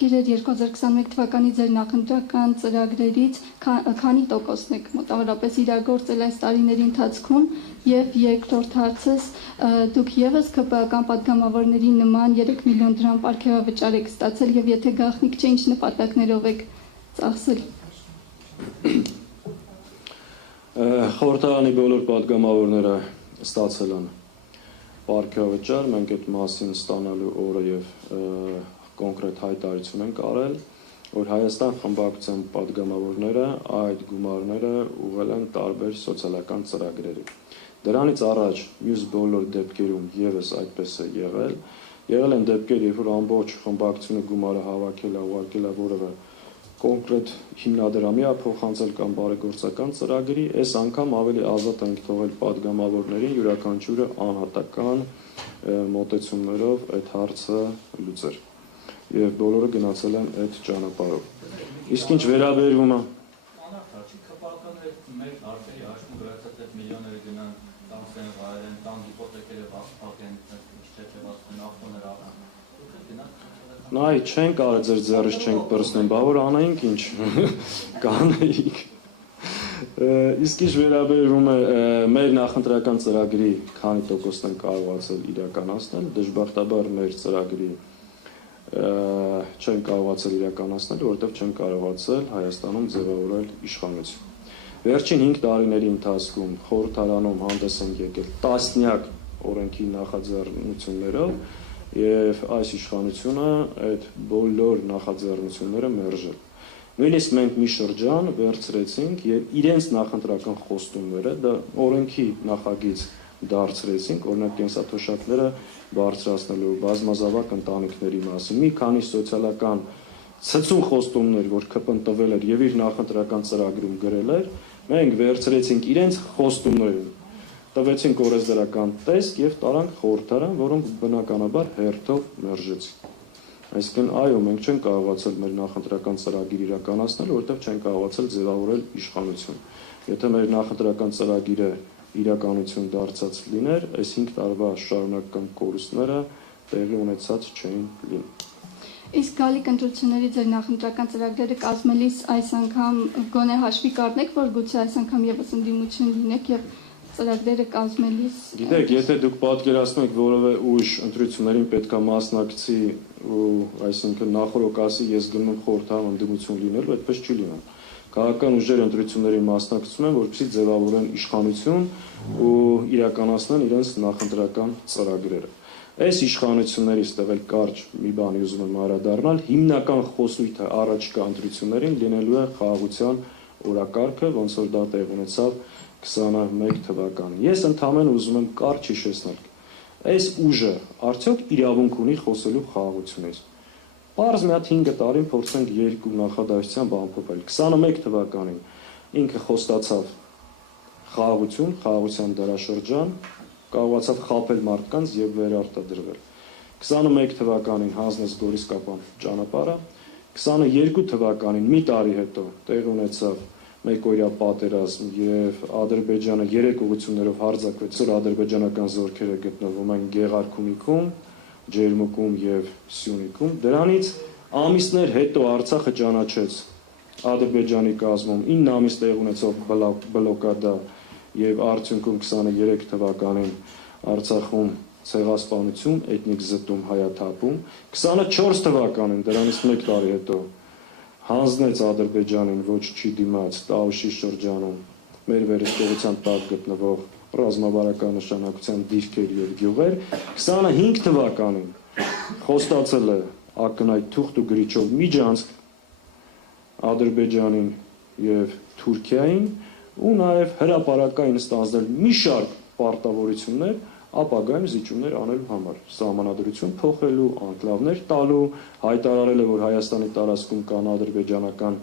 Գիրեր 2021 թվականի ձեր նախընտրական ծրագրերից քանի տոկոսն եք մոտավորապես իրագործել այս տարիների ընթացքում եւ երկրորդ հարցս դուք եւս ԿՊԱ-կան պատգամավորների նման 3 միլիոն դրամ պարգևավճար եք ստացել եւ եթե գաղտնիք չէ ինչ նպատակներով եք ծախսել։ Խորհրդարանի բոլոր պատգամավորները ստացել են պարգևավճար, մենք այդ մասին ստանալու օրը եւ կոնկրետ հայտարարություն ենք արել, որ Հայաստան խմբակցության պատգամավորները այդ գումարները ուղղել են տարբեր սոցիալական ծրագրերի։ Դրանից առաջ մյուս բոլոր դեպքերում եւս այդպես է եղել։ Եղել են դեպքեր, երբ որ ամբողջ խմբակցությունը գումարը հավաքել է, ուղարկել է որևէ կոնկրետ հիմնադրամի փոխանցել կամ բարեգործական ծրագրի, այս անգամ ավելի ազատ ենք թողել պատգամավորներին յուրաքանչյուրը անհատական մոտեցումներով այդ հարցը լուծել։ Եվ բոլորը գնացել են այդ ճանապարհով։ Իսկ ինչ վերաբերվում է մեր հարցերի հաշվում վերացած այդ միլիոնները գնան տանքեն վայրեն, տան հիպոթեքերը վաստակեն, չեչևացնեն, ավտոներ առան։ Նայ, չենք արել ձեր ձեռից չենք բրսնում, բա որ անայինք ինչ կանեինք։ Իսկ ինչ վերաբերվում է մեր նախընտրական ծրագրի քանի տոկոսն են կարողացել իրականացնել, դժբախտաբար մեր ծրագրի չեն կարողացել իրականացնել, որովհետև չեն կարողացել Հայաստանում ձևավորել իշխանություն։ Վերջին 5 տարիների ընթացքում խորհրդարանում հանդես են եկել տասնյակ օրենքի նախաձեռնություններով եւ այս իշխանությունը այդ բոլոր նախաձեռնությունները մերժել։ Նույնիսկ մենք մի շրջան վերցրեցինք եւ իրենց նախընտրական խոստումները դա օրենքի նախագիծ դարձրեցինք, օրինակ կենսաթոշակները բարձրացնելու, բազմազավակ ընտանիքների մասին, մի քանի սոցիալական ցցուն խոստումներ, որ ԿՊ-ն տվել էր եւ իր նախընտրական ծրագրում գրել էր, մենք վերցրեցինք իրենց խոստումները, տվեցինք օրենսդրական տեսք եւ տարանք խորհրդարան, որոնք բնականաբար հերթով մերժեցին։ Այսինքն, այո, մենք չենք կարողացել մեր նախընտրական ծրագիր իրականացնել, որովհետեւ չենք կարողացել ձևավորել իշխանություն։ Եթե մեր նախընտրական ծրագիրը իրականություն դարձած լիներ, այս 5 տարվա շարունակական կորուստները տեղի ունեցած չէին լինի։ Իսկ գալիք ընտրությունների ձեր նախընտրական ծրագրերը կազմելիս այս անգամ գոնե հաշվի կառնեք, որ գուցե այս անգամ եւս ընդդիմություն լինեք եւ ծրագրերը կազմելիս։ Գիտեք, եթե դուք պատկերացնում եք որևէ ուժ ընտրություններին պետքա մասնակցի ու այսինքն նախորդ ասի ես գնում խորհրդարան ընդդիմություն լինելու, այդպես չի լինում։ Քաղաքական ուժերը ընտրություններին մասնակցում են, որպեսզի ձևավորեն իշխանություն ու իրականացնեն իրենց նախընտրական ծրագրերը։ Այս իշխանություններից տվել կարճ մի բանի ուզում եմ անդրադառնալ, հիմնական խոսույթը առաջկա ընտրություններին լինելու է խաղաղության օրակարգը, ոնց որ դա տեղ ունեցավ 21 թվականին։ Ես ընդհանրապես ուզում եմ կարճ հիշեցնել, այս ուժը արդյոք իրավունք ունի խոսելու խաղաղությունից։ Պարզ մի հատ 5 տարին փորձենք երկու նախադասությամբ ամփոփել։ 21 թվականին ինքը խոստացավ խաղաղություն, խաղաղության դարաշրջան, կարողացավ խաբել մարդկանց եւ վերարտադրվել։ 21 թվականին հանձնեց Գորիսկապան ճանապարհը, 22 թվականին մի տարի հետո տեղ ունեցավ մեկօրյա պատերազմ եւ Ադրբեջանը 3 ուղղություններով հարձակվեց, որ ադրբեջանական զորքերը գտնվում են Գեղարքունիքում, Ջերմուկում եւ Սյունիքում։ Դրանից ամիսներ հետո Արցախը ճանաչեց Ադրբեջանի կազմում 9 ամիս տեղ ունեցող բլոկադա եւ արդյունքում 23 թվականին Արցախում ցեղասպանություն, էթնիկ զտում, հայաթափում, 24 թվականին դրանից 1 տարի հետո հանձնեց Ադրբեջանին ոչ չի դիմաց Տաուշի շրջանում մեր վերահսկողության տակ գտնվող ռազմավարական նշանակության դիրքեր եւ գյուղեր, 25 թվականին խոստացել է ակնհայտ թուղթ ու գրիչով միջանցք Ադրբեջանին եւ Թուրքիային ու նաեւ հրապարակային ստանձնել մի շարք պարտավորություններ ապագայում զիջումներ անելու համար, սահմանադրություն փոխելու, անկլավներ տալու, հայտարարել է, որ Հայաստանի տարածքում կան ադրբեջանական,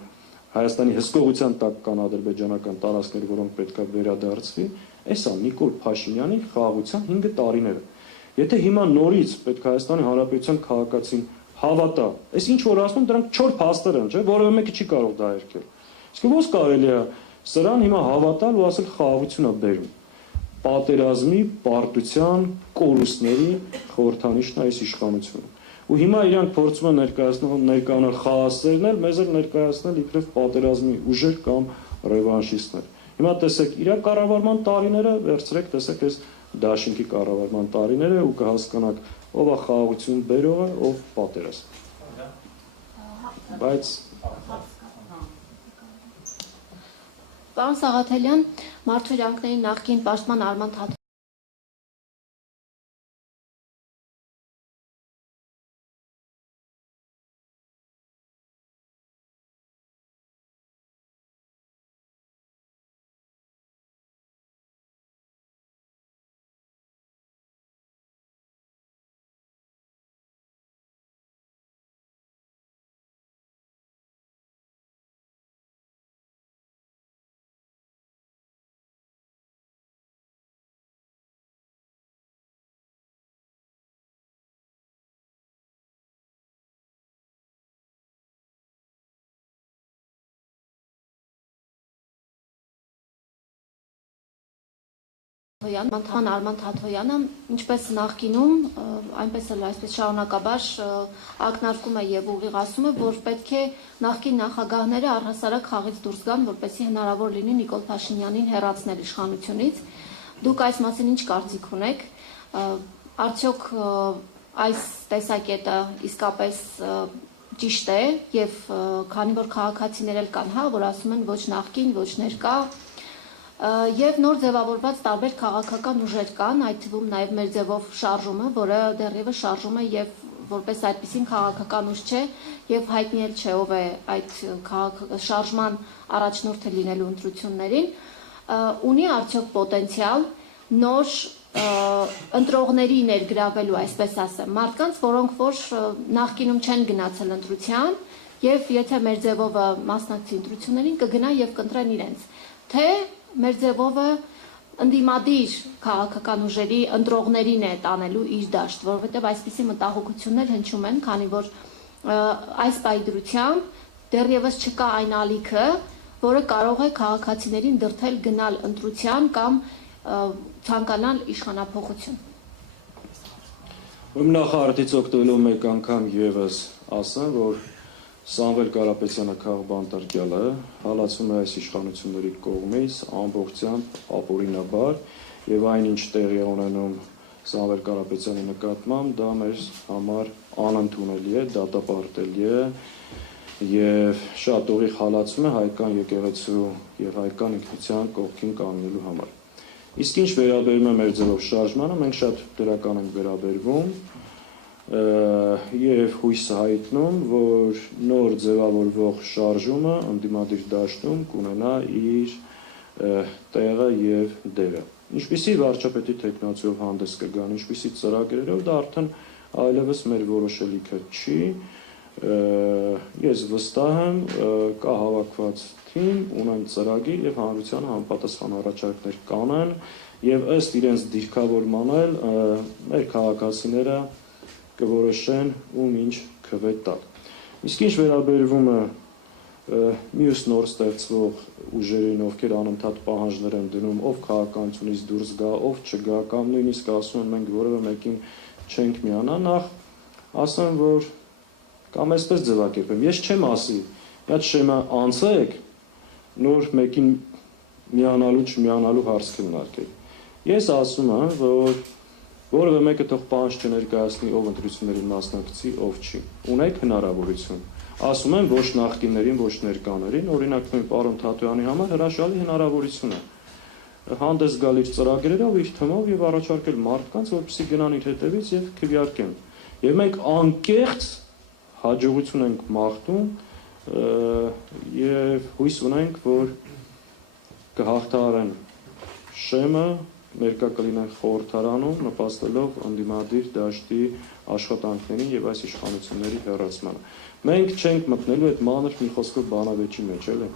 Հայաստանի հսկողության տակ կան ադրբեջանական տարածքներ, որոնք պետք է վերադարձվի, Էսա Նիկոլ Փաշինյանի խաղաղության 5 տարիները։ Եթե հիմա նորից պետք է Հայաստանի Հանրապետության քաղաքացին հավատա, այս ինչ որ ասում դրանք 4 փաստեր են, չէ՞, որևէ մեկը չի կարող դա երկել։ Իսկ ո՞ց կարելի է սրան հիմա հավատալ ու ասել խաղաղություն է բերում։ Պատերազմի, պարտության, կորուստների խորհրդանիշն է այս իշխանությունը։ Ու հիմա իրանք փորձում են ներկայանալ խաղաղասերն էլ, մեզ էլ ներկայացնել իբրև պատերազմի ուժեր կամ ռևանշիստներ։ Հիմա տեսեք իր կառավարման տարիները, վերցրեք, տեսեք այս դաշինքի կառավարման տարիները ու կհասկանաք ով է խաղաղություն բերողը, ով պատերազմ։ Բայց Պարոն Սաղաթելյան, Մարդու իրավունքների նախկին պաշտպան Արման Թաթ Արման Թաթոյանը, ինչպես նախկինում, այնպես էլ այսպես շարունակաբար ակնարկում է եւ ուղիղացում է, որ պետք է նախկին նախագահները առհասարակ խաղից դուրս գան, որպեսզի հնարավոր լինի Նիկոլ Փաշինյանին հեռացնել իշխանությունից։ Դուք այս մասին ինչ կարծիք ունեք։ Արդյոք այս տեսակետը իսկապես ճիշտ է եւ քանի որ քաղաքացիներ էլ կան, հա, որ ասում են ոչ նախկին, ոչ ներկա Եվ նոր ձևավորված տարբեր քաղաքական ուժեր կան, այդ թվում նաև մեր ձևով շարժումը, որը դեռևս շարժում է եւ որպես այդպիսին քաղաքական ուժ չէ եւ հայտնի էլ չէ ով է այդ շարժման առաջնորդը լինելու ընտրություններին, ունի արդյոք պոտենցիալ նոր ընտրողների ներգրավելու, այսպես ասեմ, մարդկանց, որոնք որ նախկինում չեն գնացել ընտրության եւ եթե մեր ձևով մասնակցի ընտրություններին կգնա եւ կընտրեն իրենց, թե մեր ձևովը ընդդիմադիր քաղաքական ուժերի ընտրողներին է տանելու իր դաշտ, որովհետև այսպիսի մտահոգություններ հնչում են, քանի որ այս պայդրությամբ դեռևս չկա այն ալիքը, որը կարող է քաղաքացիներին դրդել գնալ ընտրության կամ ցանկանալ իշխանափոխություն։ Ուրեմն նախարարից օգտվելով մեկ անգամ եւս ասեմ, որ Սամվել Կարապետյանը քաղբանտարկյալը հալածում է այս իշխանությունների կողմից ամբողջությամբ ապօրինաբար եւ այնինչ տեղի ունենում Սամվել Կարապետյանի նկատմամբ դա մեր համար անընդունելի է, դատապարտելի է եւ շատ ուղիղ հալածում է հայկական եկեղեցու եւ հայկական ինքնության կողքին կանգնելու համար։ Իսկ ինչ վերաբերում է մեր ձևով շարժմանը, մենք շատ դրական ենք վերաբերվում եւ հույս հայտնում, որ նոր ձևավորվող շարժումը ընդդիմադիր դաշտում կունենա իր տեղը եւ դերը։ Ինչպիսի վարչապետի տեխնացիով հանդես կգան, ինչպիսի ծրագրերով, դա արդեն այլևս մեր որոշելիքը չի։ Ես վստահ եմ, կա հավաքված թիմ, ունեն ծրագիր եւ հանրությանը համապատասխան առաջարկներ կանեն եւ ըստ իրենց դիրքավորման էլ մեր քաղաքացիները կորոշեն ում ինչ քվետ տալ։ Իսկ ինչ վերաբերվում է մյուս նոր ստեղծվող ուժերին, ովքեր անընդհատ պահանջներ են դնում, ով քաղաքականությունից դուրս գա, ով չգա, կամ նույնիսկ ասում են մենք որևէ մեկին չենք միանա, նախ ասեմ, որ կամ այսպես ձևակերպեմ, ես չեմ ասի, այդ շեմա անցեք, նոր մեկին միանալու չմիանալու հարց քննարկեք։ Ես ասում եմ, որ որևէ մեկը թող պահանջ չներկայացնի ով ընտրություններին մասնակցի, ով չի։ Ունեք հնարավորություն։ Ասում եմ ոչ նախկիններին, ոչ ներկաներին, օրինակ նույն պարոն Թաթոյանի համար հրաշալի հնարավորություն է հանդես գալ իր ծրագրերով, իր թմով եւ առաջարկել մարդկանց, որպեսզի գնան իր հետևից եւ քվեարկեն։ Եվ մենք անկեղծ հաջողություն ենք մաղթում եւ հույս ունենք, որ կհաղթահարեն շեմը, ներկա կլինեն խորհրդարանում, նպաստելով ընդդիմադիր դաշտի աշխատանքներին եւ այս իշխանությունների հեռացմանը։ Մենք չենք մտնելու այդ մանր մի խոսքով բանավեճի մեջ, էլի։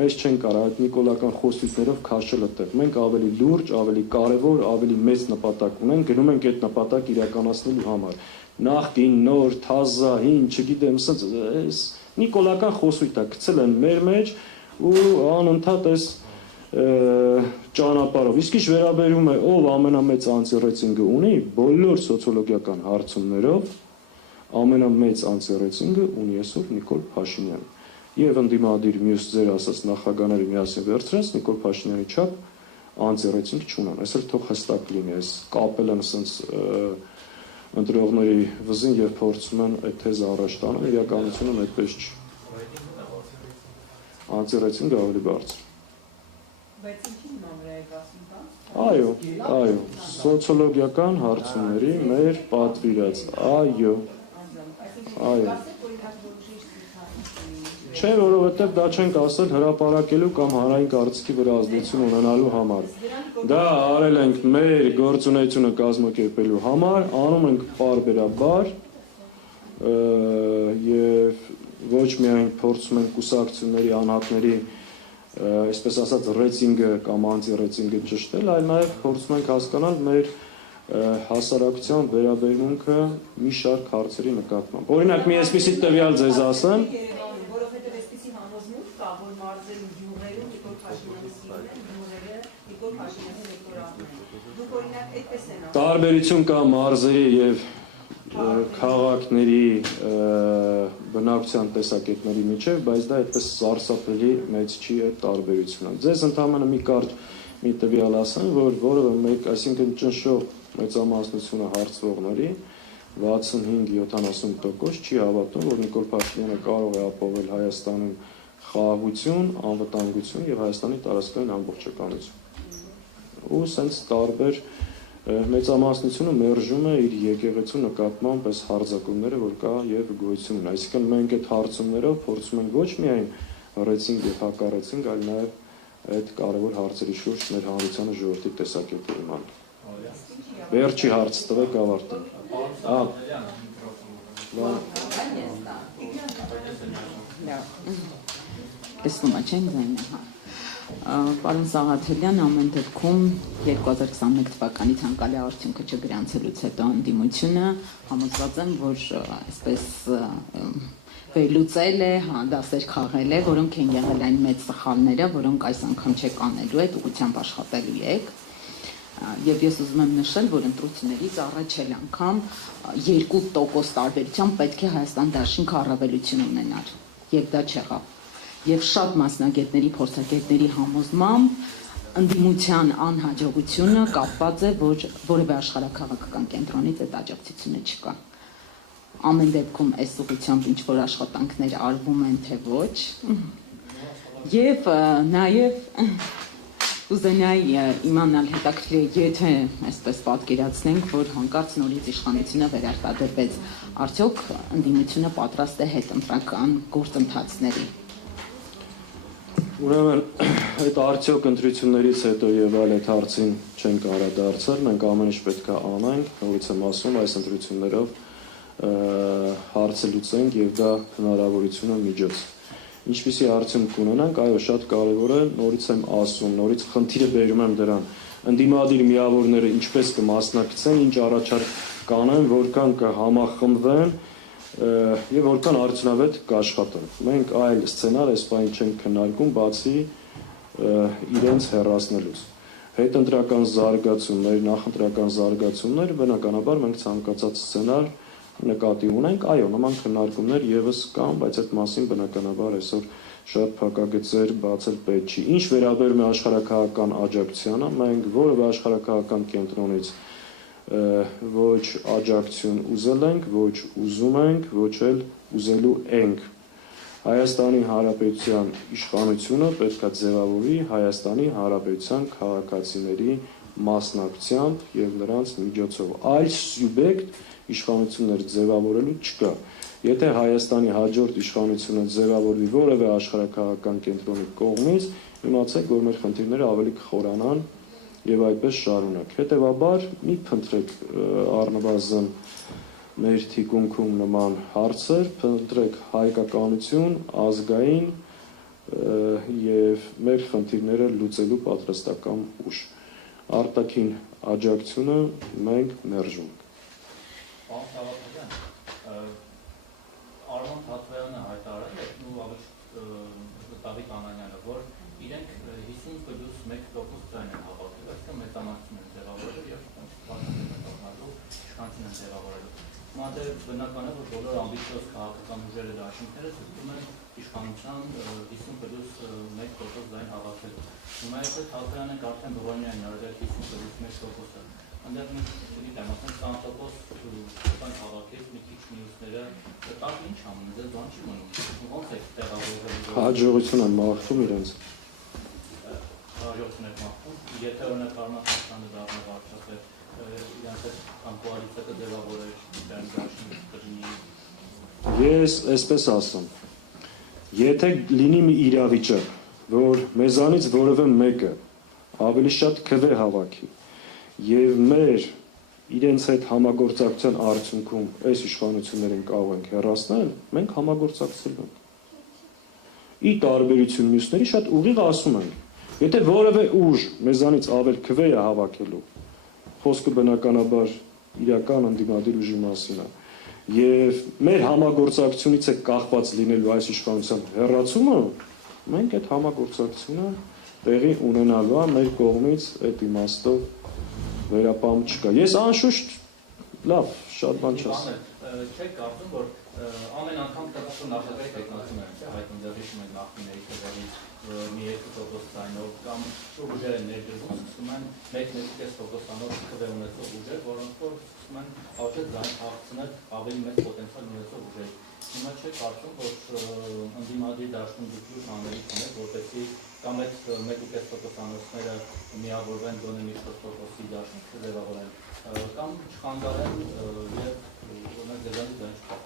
Մեզ չեն կարող այդ նիկոլական խոսույթներով քաշել այդտեղ։ Մենք ավելի լուրջ, ավելի կարևոր, ավելի մեծ նպատակ ունենք, գնում ենք այդ նպատակ իրականացնելու համար։ Նախկին, նոր, թազա, հին, չգիտեմ, այս նիկոլական խոսույթը գցել են մեր մեջ ու անընդհատ այս ճանապարհով։ Իսկ ինչ վերաբերում է ով ամենամեծ անձեռեցինգը ունի բոլոր սոցիոլոգիական հարցումներով, ամենամեծ անձեռեցինգը ունի այսօր Նիկոլ Փաշինյանը։ Եվ ընդդիմադիր մյուս ձեր ասած նախագահները միասին վերցրած Նիկոլ Փաշինյանի չափ անձեռեցինք չունեն։ Այսօր թող հստակ լինի, այս կապել են ասենց ընտրողների վզին եւ փորձում են այդ թեզը առաջ տանել, իրականությունում այդպես չի։ Անձեռեցինք ավելի բարձր։ Բայց ինչի նման վրա եք ասում, հա? Այո, սոցիոլոգիական հարցումների մեր պատվիրած, այո։ Չէ, որովհետև դա չենք ասել հրապարակելու կամ հանրային կարծիքի վրա ազդեցություն ունենալու համար։ Դա արել ենք մեր գործունեությունը կազմակերպելու համար, անում ենք պարբերաբար եւ ոչ միայն փորձում ենք կուսակցությունների անհատների, այսպես ասած, ռեյտինգը կամ անտի-ռեյտինգը ճշտել, այլ նաեւ փորձում ենք հասկանալ մեր հասարակության վերաբերմունքը մի շարք հարցերի նկատմամբ։ Օրինակ, մի այսպիսի տվյալ ձեզ ասեմ, որովհետև այսպիսի համոզմունք կա, որ մարզերում գյուղերում Նիկոլ Փաշինյանի սիրուն են, գյուղերը Նիկոլ Փաշինյանի էլեկտորատն են։ Դուք օրինակ այդպես են ասում։ տարբերություն կա մարզերի եւ քաղաքների բնակության տեսակետների միջև, բայց դա այդպես սարսափելի մեծ չի այդ տարբերությունը։ Ձեզ ընդհանրապես մի կարճ մի տվյալ ասեմ, որ որևէ մեկ, այսինքն ճնշող մեծամասնությունը հարցվողների 65-70% չի հավատում, որ Նիկոլ Փաշինյանը կարող է ապահովել Հայաստանում խաղաղություն, անվտանգություն եւ Հայաստանի տարածքային ամբողջականություն։ Ու սենց տարբեր մեծամասնությունը մերժում է իր եկեղեցու նկատմամբ այս հարձակումները, որ կա եւ գոյություն ունի։ Այսինքն մենք այդ հարցումներով փորձում ենք ոչ միայն ռեյտինգ եւ հակառեյտինգ, այլ նաեւ այդ կարևոր հարցերի շուրջ մեր հանրությանը ժողովրդի տեսակետը իմանալ։ Վերջի հարց տվեք ավարտենք։ Տեսնում եք, չեն ձայնը, հա։ Պարոն Սաղաթելյան, ամեն դեպքում 2021 թվականի ցանկալի արդյունքը չգրանցելուց հետո ընդդիմությունը համոզված են, որ այսպես վերլուծել է, դասեր խաղել է, որոնք են եղել այն մեծ սխալները, որոնք այս անգամ չեք անելու, այդ ուղղությամբ աշխատելու եք։ Եվ ես ուզում եմ նշել, որ ընտրություններից առաջ էլ անգամ 2% տարբերությամբ պետք է Հայաստան դաշինքը առավելություն ունենար, եւ դա չեղավ։ Եվ շատ մասնագետների, փորձագետների համոզմամբ ընդդիմության անհաջողությունը կապված է, որ որևէ աշխարհաքաղաքական կենտրոնից այդ աջակցությունը չկա։ Ամեն դեպքում այս ուղղությամբ ինչ որ աշխատանքներ արվում են, թե ոչ։ Եվ նաև ուզենայի իմանալ հետաքրքիր է, եթե այսպես պատկերացնենք, որ հանկարծ նորից իշխանությունը վերարտադրվեց, արդյոք ընդդիմությունը պատրաստ է հետընտրական գործընթացների։ Ուրեմն այդ արդյոք ընտրություններից հետո եւ այլ այդ հարցին չենք անդրադարձել, մենք ամեն ինչ պետք է անենք, նորից եմ ասում, այս ընտրություններով հարցը լուծենք եւ դա հնարավորություն է միջոց։ Ինչպիսի արդյունք կունենանք, այո, շատ կարևոր է, նորից եմ ասում, նորից խնդիրը բերում եմ դրան։ Ընդդիմադիր միավորները ինչպես կմասնակցեն, ինչ առաջարկ կանեն, որքան կհամախմբվեն եւ որքան արդյունավետ կաշխատեն։ Մենք այլ սցենար այս բանը չենք քննարկում, բացի իրենց հեռացնելուց։ Հետընտրական զարգացումներ, նախընտրական զարգացումներ, բնականաբար մենք ցանկացած սցենար նկատի ունենք, այո, նման քննարկումներ եւս կան, բայց այդ մասին բնականաբար այսօր շատ փակագծեր բացել պետք չի։ Ինչ վերաբերում է աշխարհաքաղաքական աջակցությանը, մենք որևէ աշխարհաքաղաքական կենտրոնից ոչ աջակցություն ուզել ենք, ոչ ուզում ենք, ոչ էլ ուզելու ենք։ Հայաստանի Հանրապետության իշխանությունը պետք է ձևավորի Հայաստանի Հանրապետության քաղաքացիների մասնակցությամբ եւ նրանց միջոցով։ Այլ սուբյեկտ իշխանություններ ձևավորելու չկա։ Եթե Հայաստանի հաջորդ իշխանությունը ձևավորվի որևէ աշխարհաքաղաքական կենտրոնի կողմից, իմացեք, որ մեր խնդիրները ավելի կխորանան եւ այդպես շարունակ։ Հետեւաբար մի փնտրեք առնվազն մեր թիկունքում նման հարցեր, փնտրեք հայկականություն, ազգային եւ մեր խնդիրները լուծելու պատրաստական ուժ։ Արտաքին աջակցությունը մենք մերժում ենք։ Պարոն Սաղաթելյան, Արման Թաթոյանը հայտարարել է ու ավելի Դավիթ Անանյանը, որ իրենք 50+1% ձայն են հավաքել, այսինքն մեծամասնություն են ձևավորել եւ իշխանություն են ձևավորելու։ Մատը բնական է, որ բոլոր ամբիցիոզ քաղաքական ուժերը դաշինքները ցույցում են իշխանության 50+1% ձայն հավաքել։ Հիմա եթե Թաթեյանը արդեն Բորոնյանն արել 50+1%-ը, այնտեղ մենք չգիտեմ, ասենք 20% բան հավաքել, մի քիչ մյուսները, դա ինչ անում, դե բան չի մնում։ Ոնց է տեղավորվել։ Հաջողություն են մաղթում իրենց։ Հաջողություն եք մաղթում, եթե օրինակ Արմատախյանը դառնա վարչապետ, իրենց հետ կամ կոալիցիա կձևավորեր դրանց դաշինք կրնի։ Ես այսպես ասեմ, եթե լինի մի իրավիճակ, որ մեզանից որևէ մեկը ավելի շատ քվե հավաքի եւ մեր իրենց հետ համագործակցության արդյունքում այս իշխանություններին կարող ենք հեռացնել, մենք համագործակցելու ենք։ Ի տարբերություն մյուսների շատ ուղիղ ասում ենք, եթե որևէ ուժ մեզանից ավել քվե է հավաքելու, խոսքը բնականաբար իրական ընդդիմադիր ուժի մասին է, եւ մեր համագործակցությունից է կախված լինելու այս իշխանության հեռացումը, մենք այդ համագործակցությունը տեղի ունենալու է մեր կողմից այդ իմաստով վերապահում չկա։ Ես անշուշտ լավ, շատ բան չասեմ։ Չեք կարծում, որ ամեն անգամ տղասու նախագահի տեխնացում են, հայտնում դեպքում են նախնիների թվերի մի 2% ցայնով կամ ուժեր են ներդրվում, սկսում են 1-1.5%-անով քվե ունեցող ուժեր, որոնք որ սկսում են աճել ձայն հաղթնել ավելի մեծ պոտենցիալ ունեցող ուժեր։ Հիմա չեք կարծում, որ ընդդիմադիր դաշնությունների անելիք ուներ, որպեսզի կամ այդ 1.5%-անոցները միավորվեն գոնե մի 4%-ի դաշինք ձևավորեն, կամ չխանգարեն եւ օրինակ դեզանից դեն չկա։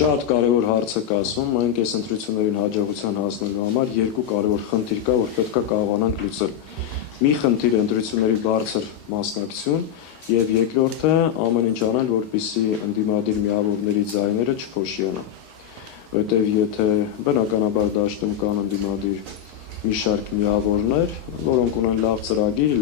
Շատ կարևոր հարց եք ասում, մենք այս ընտրություններին հաջողության հասնելու համար երկու կարևոր խնդիր կա, որ պետք է կարողանանք լուծել։ Մի խնդիր ընտրությունների բարձր մասնակցություն եւ երկրորդը ամեն ինչ անել, որպեսզի ընդդիմադիր միավորների ձայները չփոշիանան։ Որտեւ եթե բնականաբար դաշտում կան ընդդիմադիր մի շարք միավորներ, որոնք ունեն լավ ծրագիր,